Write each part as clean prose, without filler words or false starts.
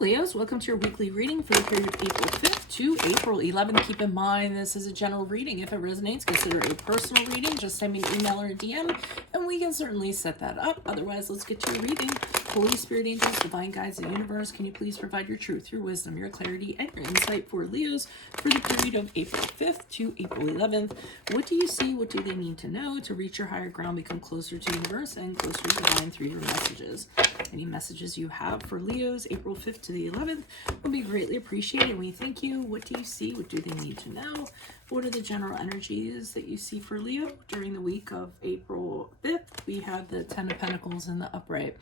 Leos, welcome to your weekly reading for the period of April 5th to April 11th. Keep in mind this is a general reading. If it resonates, consider it a personal reading. Just send me an email or a DM and we can certainly set that up. Otherwise, let's get to your reading. Holy Spirit, angels, divine guides, and universe, can you please provide your truth, your wisdom, your clarity, and your insight for Leos for the period of April 5th to April 11th? What do you see? What do they need to know to reach your higher ground, become closer to the universe, and closer to divine through your messages? Any messages you have for Leos, April 5th to the 11th, will be greatly appreciated. We thank you. What do you see? What do they need to know? What are the general energies that you see for Leo during the week of April 5th? We have the Ten of Pentacles in the upright.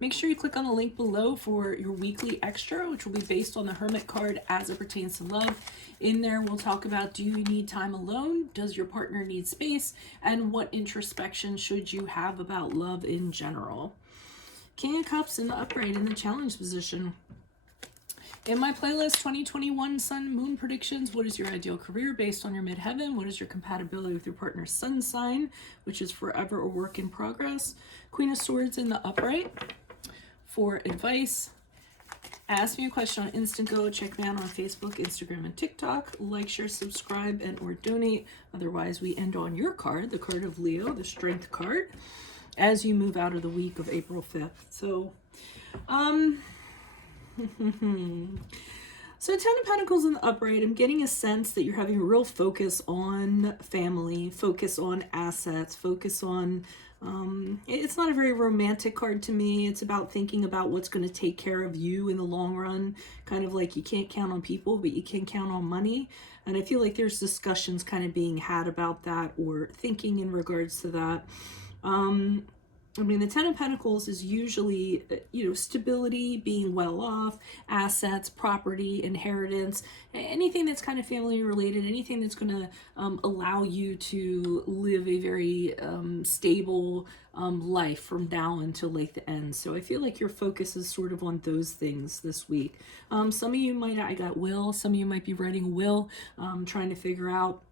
Make sure you click on the link below for your weekly extra, which will be based on the Hermit card as it pertains to love. In there, we'll talk about, do you need time alone? Does your partner need space? And what introspection should you have about love in general? King of Cups in the upright in the challenge position. In my playlist, 2021 Sun Moon predictions. What is your ideal career based on your midheaven? What is your compatibility with your partner's sun sign, which is forever a work in progress? Queen of Swords in the upright. For advice, ask me a question on Instant Go. Check me out on Facebook, Instagram, and TikTok. Like, share, subscribe, and or donate. Otherwise, we end on your card, the card of Leo, the Strength card, as you move out of the week of April 5th. So, so Ten of Pentacles in the upright, I'm getting a sense that you're having a real focus on family, focus on assets, focus on, it's not a very romantic card to me. It's about thinking about what's going to take care of you in the long run. Kind of like you can't count on people, but you can count on money. And I feel like there's discussions kind of being had about that or thinking in regards to that. I mean, the Ten of Pentacles is usually, stability, being well off, assets, property, inheritance, anything that's kind of family related, anything that's going to allow you to live a very stable life from now until like the end. So I feel like your focus is sort of on those things this week. Some of you might, I got will, some of you might be writing a will, trying to figure out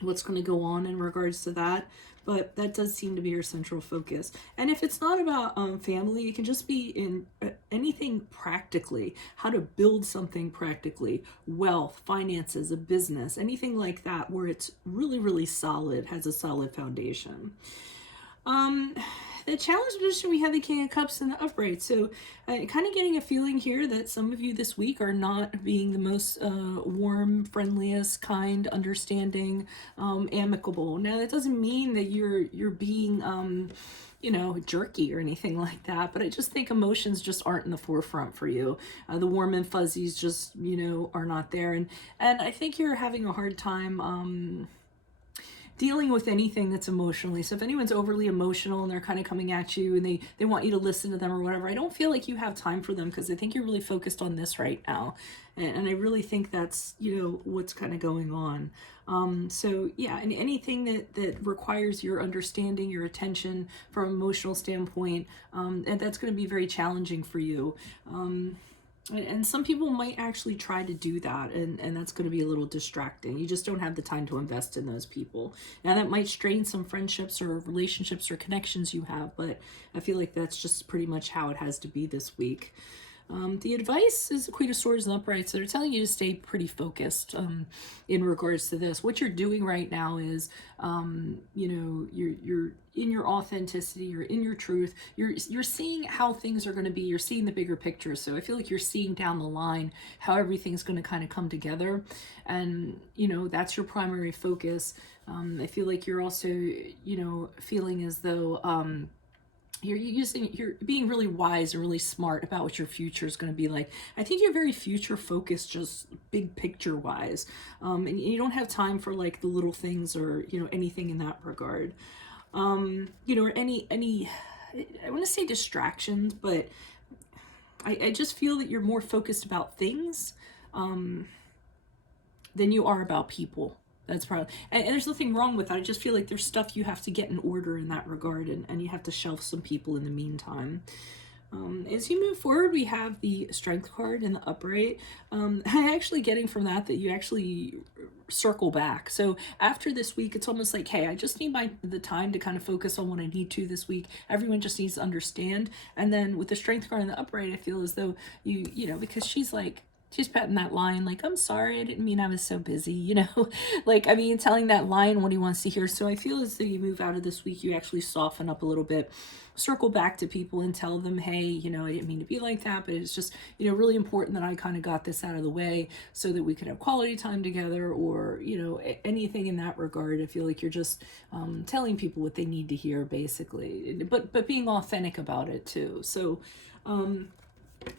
what's going to go on in regards to that. But that does seem to be your central focus. And if it's not about family, it can just be in anything practically, how to build something practically, wealth, finances, a business, anything like that where it's really, really solid, has a solid foundation. The challenge position, we have the King of Cups in the upright. So kind of getting a feeling here that some of you this week are not being the most warm, friendliest, kind, understanding, amicable. Now, that doesn't mean that you're being, jerky or anything like that. But I just think emotions just aren't in the forefront for you. The warm and fuzzies just, are not there. And I think you're having a hard time dealing with anything that's emotionally. So if anyone's overly emotional and they're kind of coming at you and they want you to listen to them or whatever, I don't feel like you have time for them because I think you're really focused on this right now. And I really think that's, what's kind of going on. So yeah, and anything that requires your understanding, your attention from an emotional standpoint, and that's going to be very challenging for you. And some people might actually try to do that, and that's going to be a little distracting. You just don't have the time to invest in those people. Now, that might strain some friendships or relationships or connections you have, but I feel like that's just pretty much how it has to be this week. The advice is the Queen of Swords and upright, so they're telling you to stay pretty focused in regards to this. What you're doing right now is, you're in your authenticity, you're in your truth, you're seeing how things are going to be, you're seeing the bigger picture. So I feel like you're seeing down the line how everything's going to kind of come together, and that's your primary focus. I feel like you're also feeling as though you're being really wise and really smart about what your future is going to be like. I think you're very future focused, just big picture wise. And you don't have time for like the little things or, anything in that regard. Or any, I want to say distractions, but I just feel that you're more focused about things, than you are about people. That's probably, and there's nothing wrong with that. I just feel like there's stuff you have to get in order in that regard, and you have to shelf some people in the meantime. As you move forward, we have the Strength card in the upright. I'm actually getting from that you actually circle back. So after this week, it's almost like, hey, I just need the time to kind of focus on what I need to this week. Everyone just needs to understand. And then with the Strength card in the upright, I feel as though you know, because she's petting that lion, like, I'm sorry, I didn't mean I was so busy, you know, like, I mean, telling that lion what he wants to hear. So I feel as though you move out of this week, you actually soften up a little bit, circle back to people and tell them, hey, you know, I didn't mean to be like that, but it's just, you know, really important that I kind of got this out of the way so that we could have quality time together, or, you know, anything in that regard. I feel like you're just telling people what they need to hear, basically, but being authentic about it too. So,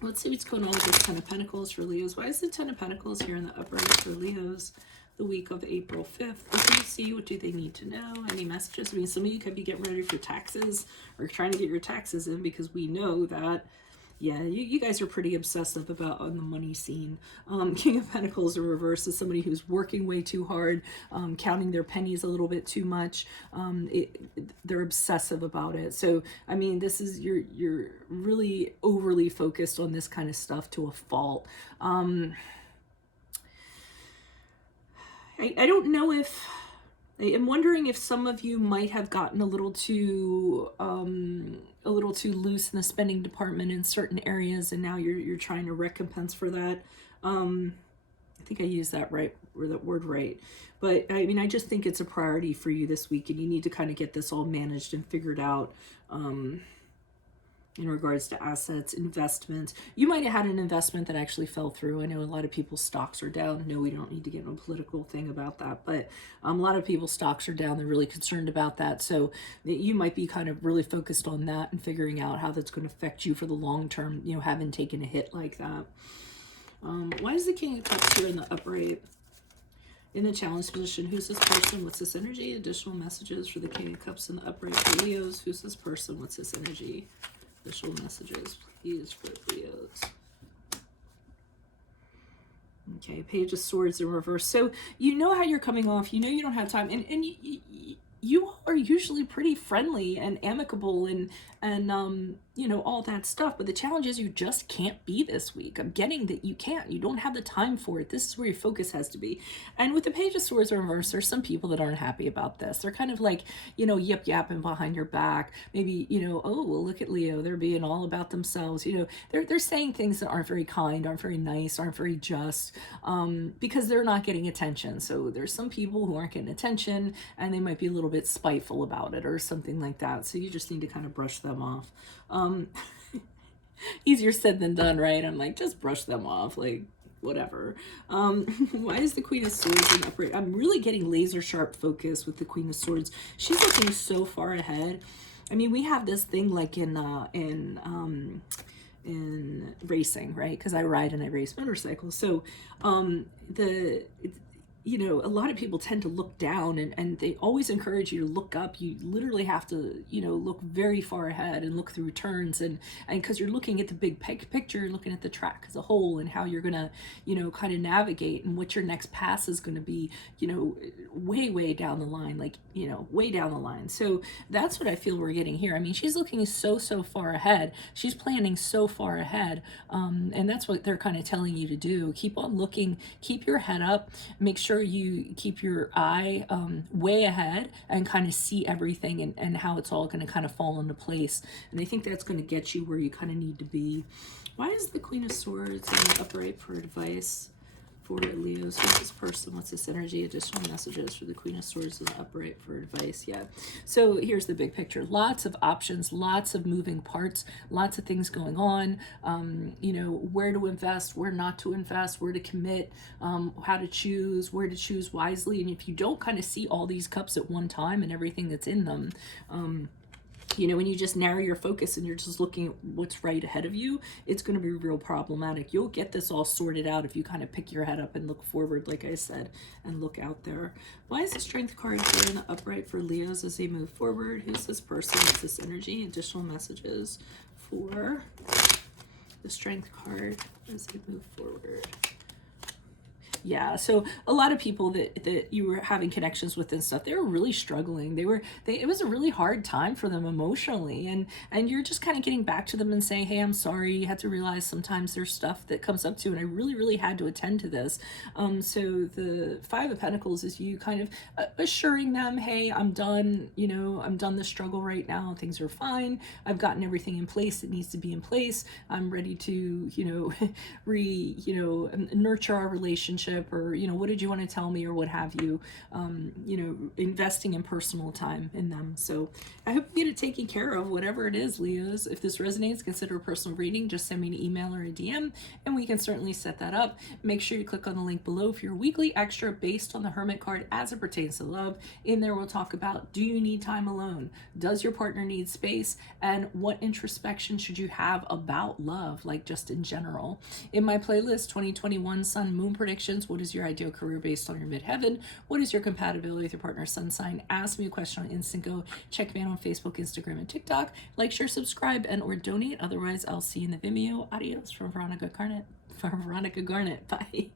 let's see what's going on with this Ten of Pentacles for Leos. Why is the Ten of Pentacles here in the upright for Leos the week of April 5th? What do you see? What do they need to know? Any messages? I mean, some of you could be getting ready for taxes or trying to get your taxes in, because we know that, yeah, you guys are pretty obsessive about on the money scene. King of Pentacles in reverse is somebody who's working way too hard, counting their pennies a little bit too much. They're obsessive about it. So, I mean, this is, you're really overly focused on this kind of stuff to a fault. I don't know if, I'm wondering if some of you might have gotten a little too loose in the spending department in certain areas, and now you're trying to recompense for that. I think I used that right, or that word right. But I mean, I just think it's a priority for you this week, and you need to kind of get this all managed and figured out. In regards to assets, investments. You might have had an investment that actually fell through. I know a lot of people's stocks are down. No, we don't need to get into a political thing about that, but a lot of people's stocks are down. They're really concerned about that. So you might be kind of really focused on that and figuring out how that's going to affect you for the long term, you know, having taken a hit like that. Why is the King of Cups here in the upright? In the challenge position, who's this person? What's this energy? Additional messages for the King of Cups in the upright for Leos. Who's this person? What's this energy? Additional messages, please, for Leos. Okay, Page of Swords in reverse. So you know how you're coming off. You know you don't have time, and you are usually pretty friendly and amicable and you know, all that stuff. But the challenge is you just can't be this week. I'm getting that you can't. You don't have the time for it. This is where your focus has to be. And with the Page of Swords in reverse, there's some people that aren't happy about this. They're kind of like, you know, yip yapping behind your back. Maybe, you know, oh, well, look at Leo. They're being all about themselves. You know, they're saying things that aren't very kind, aren't very nice, aren't very just, because they're not getting attention. So there's some people who aren't getting attention, and they might be a little bit spiteful about it or something like that. So you just need to kind of brush them off. Easier said than done, right? I'm like, just brush them off, like, whatever. Why is the Queen of Swords in upright? I'm really getting laser sharp focus with the Queen of Swords. She's looking so far ahead. I mean, we have this thing like in racing, right? Because I ride and I race motorcycles. So you know, a lot of people tend to look down, and they always encourage you to look up. You literally have to, you know, look very far ahead and look through turns, and because you're looking at the big picture, you're looking at the track as a whole and how you're gonna, you know, kind of navigate and what your next pass is going to be, you know, way down the line, like, you know, way down the line. So that's what I feel we're getting here. I mean, she's looking so far ahead. She's planning so far ahead, and that's what they're kind of telling you to do. Keep on looking, keep your head up, make sure you keep your eye way ahead and kind of see everything and how it's all going to kind of fall into place. And I think that's going to get you where you kind of need to be. Why is the Queen of Swords in the upright for advice for Leos? Who's this person? What's this energy? Additional messages for the Queen of Swords in the upright for advice. Yeah. So here's the big picture. Lots of options, lots of moving parts, lots of things going on. You know, where to invest, where not to invest, where to commit, how to choose, where to choose wisely. And if you don't kind of see all these cups at one time and everything that's in them, you know, when you just narrow your focus and you're just looking at what's right ahead of you, it's going to be real problematic. You'll get this all sorted out if you kind of pick your head up and look forward, like I said, and look out there. Why is the Strength card here in the upright for Leos as they move forward? Who's this person? What's this energy? Additional messages for the Strength card as they move forward. Yeah, so a lot of people that you were having connections with and stuff, they were really struggling. It was a really hard time for them emotionally, and you're just kind of getting back to them and saying, "Hey, I'm sorry. You had to realize sometimes there's stuff that comes up to, and I really had to attend to this." So the Five of Pentacles is you kind of assuring them, "Hey, I'm done. I'm done the struggle right now. Things are fine. I've gotten everything in place that needs to be in place. I'm ready to, nurture our relationship, or what did you want to tell me, or what have you. Investing in personal time in them. So I hope you get it taken care of, whatever it is, Leos. If this resonates, consider a personal reading. Just send me an email or a DM, and we can certainly set that up. Make sure you click on the link below for your weekly extra based on the Hermit card as it pertains to love. In there, we'll talk about, do you need time alone? Does your partner need space? And what introspection should you have about love, like just in general? In my playlist, 2021 Sun Moon Predictions, what is your ideal career based on your midheaven? What is your compatibility with your partner's sun sign? Ask me a question on Instant Go. Check me out on Facebook, Instagram, and TikTok. Like, share, subscribe, and or donate. Otherwise, I'll see you in the Vimeo. Adios from Veronica Garnet. Bye.